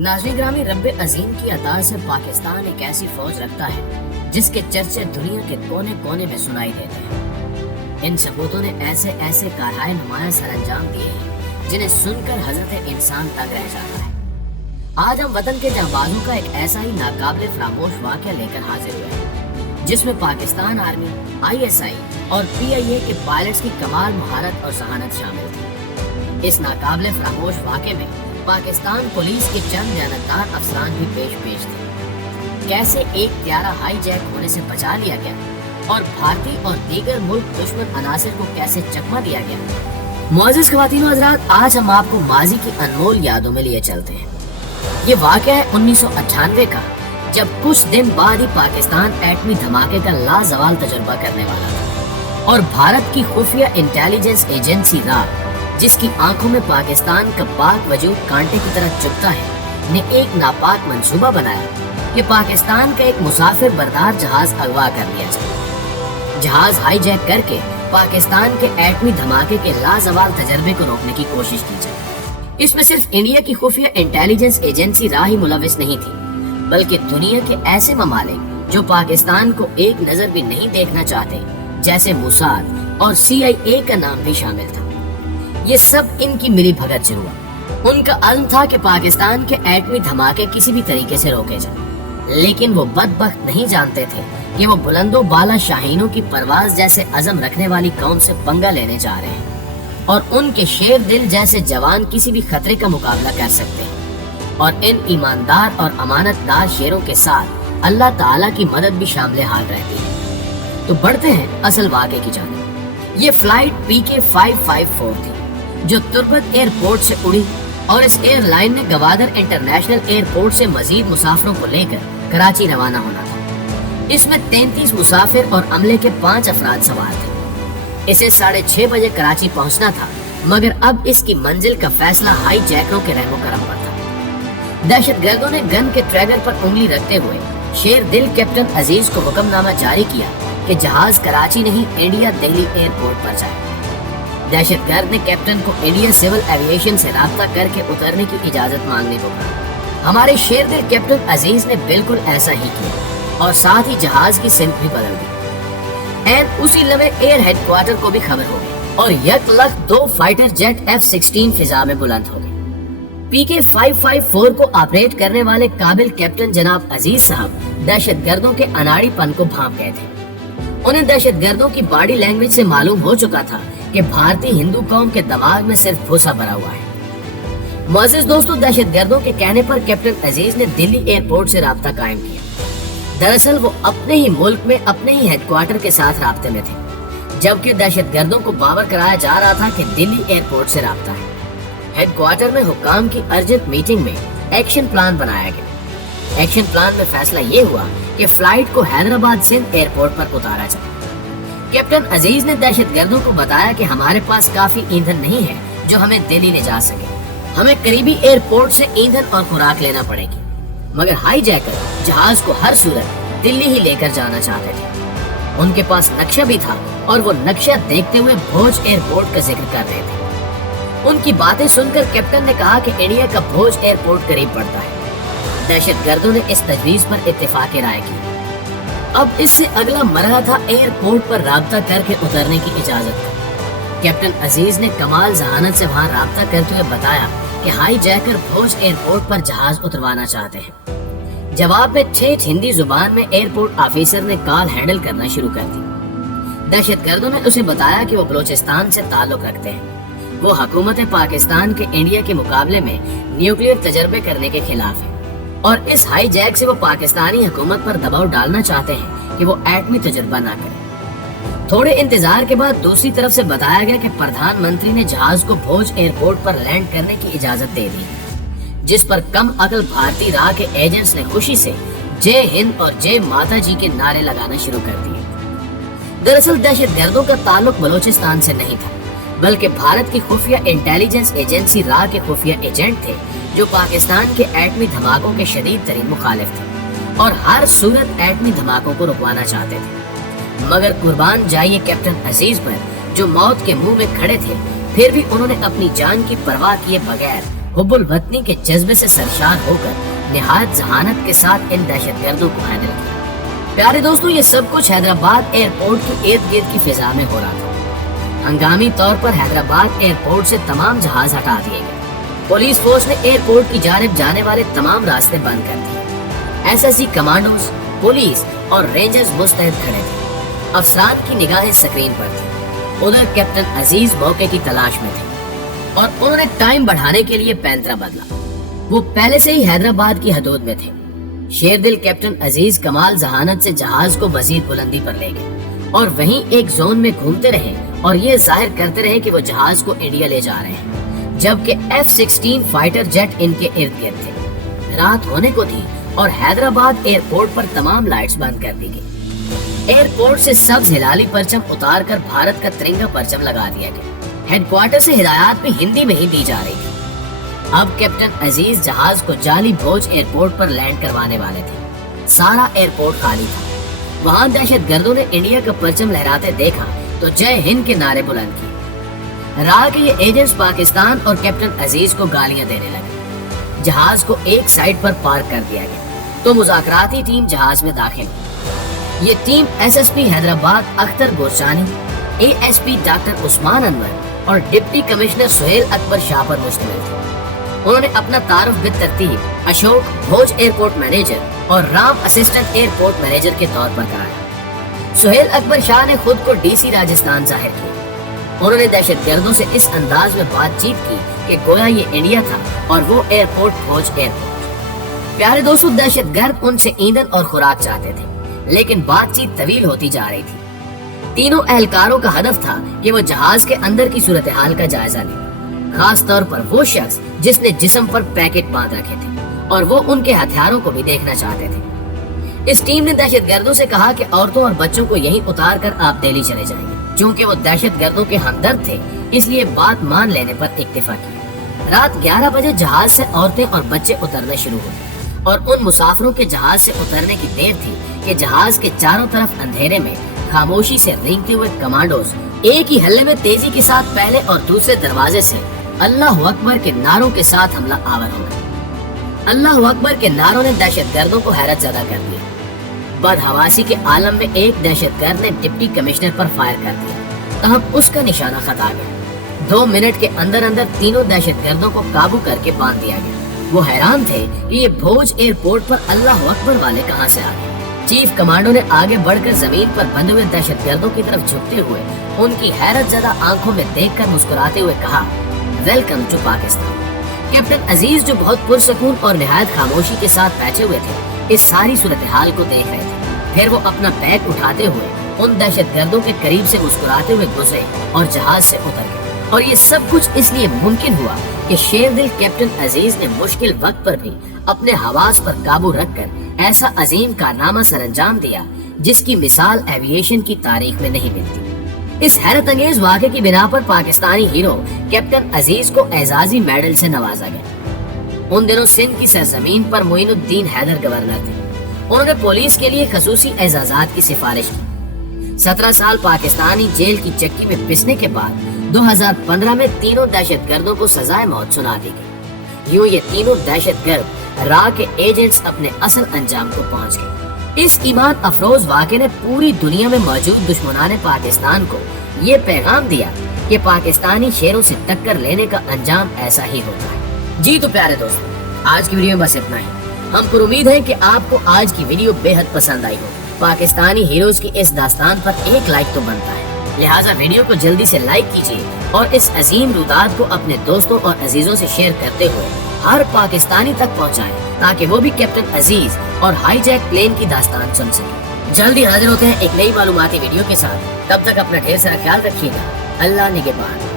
नाज़रीन ग्रामी, रब्बे अजीम की अता से पाकिस्तान एक ऐसी फौज रखता है जिसके चर्चे दुनिया के कोने कोने में सुनाई देते हैं। इन सबूतों ने ऐसे ऐसे कारहाय नुमाया सर अंजाम दिए हैं जिन्हें सुनकर हजरत इंसान तक रह जाता है। आज हम वतन के जांबाजों का एक ऐसा ही नाकाबिले फरामोश वाक़या लेकर हाजिर हुए हैं जिसमें पाकिस्तान आर्मी, ISI और PIA के पायलट्स की कमाल महारत और जहानत शामिल थी। इस नाकाबिले फरामोश वाक़े में पाकिस्तान पुलिस के चंद जानदार अफसरान भी पेश थे। कैसे एक त्यारा हाईजैक होने से बचा लिया गया और भारतीय और दीगर मुल्क दुश्मन अनासिर को कैसे चकमा दिया गया। मुअज़्ज़िज़ ख़वातीन व हज़रात, आज हम आपको माजी की अनमोल यादों में लिए चलते हैं। ये वाक़या है 1998 का, जब कुछ दिन बाद ही पाकिस्तान एटमी धमाके का लाजवाल तजुर्बा करने वाला था और भारत की खुफिया इंटेलिजेंस एजेंसी रा, जिसकी आंखों में पाकिस्तान का पाक वजूद कांटे की तरह चुभता है, ने एक नापाक मंसूबा बनाया कि पाकिस्तान का एक मुसाफिर बरदार जहाज अगवा कर लिया जाए। जहाज हाईजैक करके पाकिस्तान के एटमी धमाके के लाजवाल तजर्बे को रोकने की कोशिश की जाए। इसमें सिर्फ इंडिया की खुफिया इंटेलिजेंस एजेंसी रा ही मुलविस नहीं थी, बल्कि दुनिया के ऐसे ममालिक जो पाकिस्तान को एक नजर भी नहीं देखना चाहते, जैसे मोसाद और CIA का नाम भी शामिल था। ये सब इनकी मिली भगत से हुआ। उनका अज़्म था कि पाकिस्तान के एटमी धमाके किसी भी तरीके से रोके जाएं, लेकिन वो बदबख्त नहीं जानते थे कि वो बुलंदो बाला शाहीनों की परवाज जैसे अज़म रखने वाली कौम से पंगा लेने जा रहे हैं और उनके शेर दिल जैसे जवान किसी भी खतरे का मुकाबला कर सकते हैं। और इन ईमानदार और अमानतदार शेरों के साथ अल्लाह ताला की मदद भी शामिल हाल रहती है। तो बढ़ते हैं असल वाक़े की जानिब। ये फ्लाइट PK 554 थी जो तुर्बत एयरपोर्ट से उड़ी और इस एयरलाइन ने गवादर इंटरनेशनल एयरपोर्ट से मजीद मुसाफिरों को लेकर कराची रवाना होना था। इसमें 33 मुसाफिर और अमले के 5 अफराद सवार थे। इसे 6:30 बजे कराची पहुंचना था, मगर अब इसकी मंजिल का फैसला हाईजैकरों के रहमो करम पर था। दहशतगर्दों ने गन के ट्रैगर पर उंगली रखते हुए शेर दिल कैप्टन अजीज को हुक्मनामा जारी किया कि जहाज कराची नहीं, इंडिया दिल्ली एयरपोर्ट पर जाए। दहशतगर्द ने कैप्टन को इंडिया सिविल एविएशन से राब्ता करके उतरने की इजाजत मांगने को कहा। हमारे शेर दिल कैप्टन अजीज ने बिल्कुल ऐसा ही किया और साथ ही जहाज की सिमत भी बदल दी। एंड उसी लम्हे एयर हेडक्वार्टर को भी खबर हो गई और यकलख 2 फाइटर जेट F-16 फिजा में बुलंद हो गए। PK 554 को ऑपरेट करने वाले काबिल कैप्टन जनाब अजीज साहब दहशतगर्दों के अनाड़ीपन को भांप गए थे। उन्हें दहशतगर्दों की बॉडी लैंग्वेज से मालूम हो चुका था कि भारतीय हिंदू कौम के दिमाग में सिर्फ भूसा भरा हुआ है। मुअज़्ज़िज़ दोस्तों, दहशतगर्दों के कहने पर कैप्टन अजीज ने दिल्ली एयरपोर्ट से राब्ता कायम किया। दरअसल वो अपने ही मुल्क में अपने ही हेडक्वार्टर के साथ राब्ते में थे, जबकि दहशतगर्दों को बावर कराया जा रहा था कि दिल्ली एयरपोर्ट से राब्ता है। हेडक्वार्टर में हुक्काम की अर्जेंट मीटिंग में एक्शन प्लान बनाया गया। एक्शन प्लान में फैसला ये हुआ कि फ्लाइट को हैदराबाद सिंध एयरपोर्ट पर उतारा जाए। कैप्टन अजीज ने दहशतगर्दों को बताया कि हमारे पास काफी ईंधन नहीं है जो हमें दिल्ली ले जा सके। हमें करीबी एयरपोर्ट से ईंधन और खुराक लेना पड़ेगी, मगर हाईजैकर जहाज को हर सूरत दिल्ली ही लेकर जाना चाहते थे। उनके पास नक्शा भी था और वो नक्शा देखते हुए भोज एयरपोर्ट का जिक्र कर रहे थे। उनकी बातें सुनकर कैप्टन ने कहा कि इंडिया का भोज एयरपोर्ट करीब पड़ता है। दहशतगर्दों ने इस तजवीज पर इत्तेफाक राय की। अब इससे अगला मरहला था एयरपोर्ट पर राब्ता करके उतरने की इजाजत का। कैप्टन अजीज ने कमाल जहानत से वहां राब्ता करते हुए बताया कि हाईजैकर भोज एयरपोर्ट पर जहाज उतरवाना चाहते हैं। जवाब में ठेठ हिंदी जुबान में एयरपोर्ट ऑफिसर ने कॉल हैंडल करना शुरू कर दी। दहशतगर्दों ने उसे बताया कि वो बलोचिस्तान से ताल्लुक रखते हैं। वो हुकूमत पाकिस्तान के इंडिया के मुकाबले में न्यूक्लियर तजर्बे करने के खिलाफ है और इस हाईजैक से वो पाकिस्तानी हुकूमत पर दबाव डालना चाहते हैं कि वो एटमी तजुर्बा ना करे। थोड़े इंतजार के बाद दूसरी तरफ से बताया गया कि प्रधानमंत्री ने जहाज को भोज एयरपोर्ट पर लैंड करने की इजाजत दे दी, जिस पर कम अकल भारतीय राह के एजेंट्स ने खुशी से जय हिंद और जय माता जी के नारे लगाना शुरू कर दिए। दरअसल दहशतगर्दों का ताल्लुक बलोचिस्तान से नहीं था, बल्कि भारत की खुफिया इंटेलिजेंस एजेंसी रा के खुफिया एजेंट थे जो पाकिस्तान के एटमी धमाकों के शदीद तरीन मुखालिफ थे और हर सूरत एटमी धमाकों को रुकवाना चाहते थे। मगर कुर्बान जाइए कैप्टन अजीज पर, जो मौत के मुंह में खड़े थे, फिर भी उन्होंने अपनी जान की परवाह किए बगैर हुब्बुल वतनी के जज्बे से सरशार होकर निहायत जहानत के साथ इन दहशतगर्दों को हैंडल किया। प्यारे दोस्तों, ये सब कुछ हैदराबाद एयरपोर्ट के इर्द गिर्द की फिजा में हो रहा था। हंगामी तौर पर हैदराबाद एयरपोर्ट से तमाम जहाज हटा दिए गए। पुलिस फोर्स ने एयरपोर्ट की जानिब जाने वाले तमाम रास्ते बंद कर दिए। एसएससी कमांडोज, पुलिस और रेंजर्स मुस्तैद खड़े थे। अफसरान की निगाहें स्क्रीन पर थी। उधर कैप्टन अजीज मौके की तलाश में थे और उन्होंने टाइम बढ़ाने के लिए पैंतरा बदला। वो पहले से ही हैदराबाद की हदूद में थे। शेरदिल कैप्टन अजीज कमाल जहानत से जहाज को मजीद बुलंदी पर ले गए और वहीं एक जोन में घूमते रहे और ये जाहिर करते रहे कि वो जहाज को इंडिया ले जा रहे हैं, जबकि F-16 फाइटर जेट इनके इर्द गिर्द थे। रात होने को थी और हैदराबाद एयरपोर्ट पर तमाम लाइट्स बंद कर दी गई। एयरपोर्ट से सब्ज हिलाली परचम उतार कर भारत का तिरंगा परचम लगा दिया गया। हेडक्वार्टर से हिदायत भी हिंदी में ही दी जा रही थी। अब कैप्टन अजीज जहाज को जाली भोज एयरपोर्ट पर लैंड करवाने वाले थे। सारा एयरपोर्ट खाली था। वहां दहशतगर्दों ने इंडिया का परचम लहराते देखा तो जय हिंद के नारे बुलंद किए। राह के ये एजेंट्स पाकिस्तान और कैप्टन अजीज को गालियां देने लगे। जहाज को एक साइड पर पार्क कर दिया गया तो मुज़ाकराती टीम जहाज में दाखिल हुई। ये team SSP Hyderabad Akhtar Gorchani, ASP doctor Usman Anwar और डिप्टी कमिश्नर सुहेल अकबर शाह पर मुश्तमिल थी। उन्होंने अपना तारुफ बिद तरतीब अशोक भोज एयरपोर्ट मैनेजर और राम असिस्टेंट एयरपोर्ट मैनेजर के तौर पर कराया। सुहेल अकबर शाह ने खुद को डीसी राजस्थान जाहिर किया। उन्होंने दहशतगर्दों से इस अंदाज में बातचीत की कि गोया ये इंडिया था और वो एयरपोर्ट भोज एयरपोर्ट। प्यारे दोस्तों, दहशतगर्द उनसे ईंधन और खुराक चाहते थे, लेकिन बातचीत तवील होती जा रही थी। तीनों एहलकारों का हदफ था कि वो जहाज के अंदर की सूरत हाल का जायजा लें, खास तौर पर वो शख्स जिसने जिस्म पर पैकेट बांध रखे थे और वो उनके हथियारों को भी देखना चाहते थे। इस टीम ने दहशतगर्दों से कहा कि औरतों और बच्चों को यहीं उतार कर आप दिल्ली चले जाएंगे। चूंकि वो दहशतगर्दों के हमदर्द थे, इसलिए बात मान लेने पर इत्तेफाक किया। रात 11 बजे जहाज से औरतें और बच्चे उतरने शुरू हुए और उन मुसाफिरों के जहाज से उतरने की देर थी कि जहाज के चारों तरफ अंधेरे में खामोशी से रेंगते हुए कमांडोज एक ही हल्ले में तेजी के साथ पहले और दूसरे दरवाजे से अल्लाह अकबर के नारों के साथ हमला आवर हो गया। अल्लाह अकबर के नारों ने दहशतगर्दों को हैरत ज़दा कर दिया। बदहवासी के आलम में एक दहशतगर्द ने डिप्टी कमिश्नर पर फायर कर दिया, तब उसका निशाना खता गया। 2 मिनट के अंदर अंदर तीनों दहशतगर्दों को काबू करके बांध दिया गया। वो हैरान थे कि ये भोज एयरपोर्ट पर अल्लाह अकबर वाले कहाँ से आ गए। चीफ कमांडो ने आगे बढ़कर जमीन पर बंधे हुए दहशतगर्दों की तरफ झुकते हुए उनकी हैरत ज़दा आंखों में देखकर मुस्कुराते हुए कहा, वेलकम टू पाकिस्तान। कैप्टन अजीज, जो बहुत पुरसकून और निहायत खामोशी के साथ बैठे हुए थे, इस सारी सूरत हाल को देख रहे थे। फिर वो अपना बैग उठाते हुए उन दहशतगर्दों के करीब से मुस्कुराते हुए गुजरे और जहाज से उतर गए। और ये सब कुछ इसलिए मुमकिन हुआ कि शेरदिल कैप्टन अजीज ने मुश्किल वक्त पर भी अपने हवास पर काबू रखकर ऐसा अजीम कारनामा सरअंजाम दिया जिसकी मिसाल एविएशन की तारीख में नहीं मिलती। इस हैरत अंगेज वाक़े की बिना पर पाकिस्तानी हीरो कैप्टन अजीज को एजाजी मेडल से नवाजा गया। उन दिनों सिंध की सरजमीन पर मोइनुद्दीन हैदर गवर्नर थे। उन्होंने पुलिस के लिए खसूसी एजाजात की सिफारिश की। 17 साल पाकिस्तानी जेल की चक्की में पिसने के बाद 2015 में तीनों दहशतगर्दों को सजाए मौत सुना दी गई। यूं ये तीनों दहशतगर्द राह के एजेंट्स अपने असल अंजाम को पहुंच गए। इस ईमान अफरोज वाक़े ने पूरी दुनिया में मौजूद दुश्मनाने पाकिस्तान को ये पैगाम दिया कि पाकिस्तानी शेरों से टक्कर लेने का अंजाम ऐसा ही होता है। जी तो प्यारे दोस्तों, आज की वीडियो में बस इतना ही। हम पर उम्मीद है कि आपको आज की वीडियो बेहद पसंद आई हो। पाकिस्तानी हीरोज की इस दास्तान पर एक लाइक तो बनता है, लिहाजा वीडियो को जल्दी से लाइक कीजिए और इस अजीम रुदाद को अपने दोस्तों और अजीजों से शेयर करते हुए हर पाकिस्तानी तक पहुंचाएं, ताकि वो भी कैप्टन अजीज और हाईजैक प्लेन की दास्तान सुन सके। जल्दी हाजिर होते हैं एक नई मालूमाती वीडियो के साथ। तब तक अपना ढेर सारा ख्याल रखिएगा। अल्लाह निगहबान।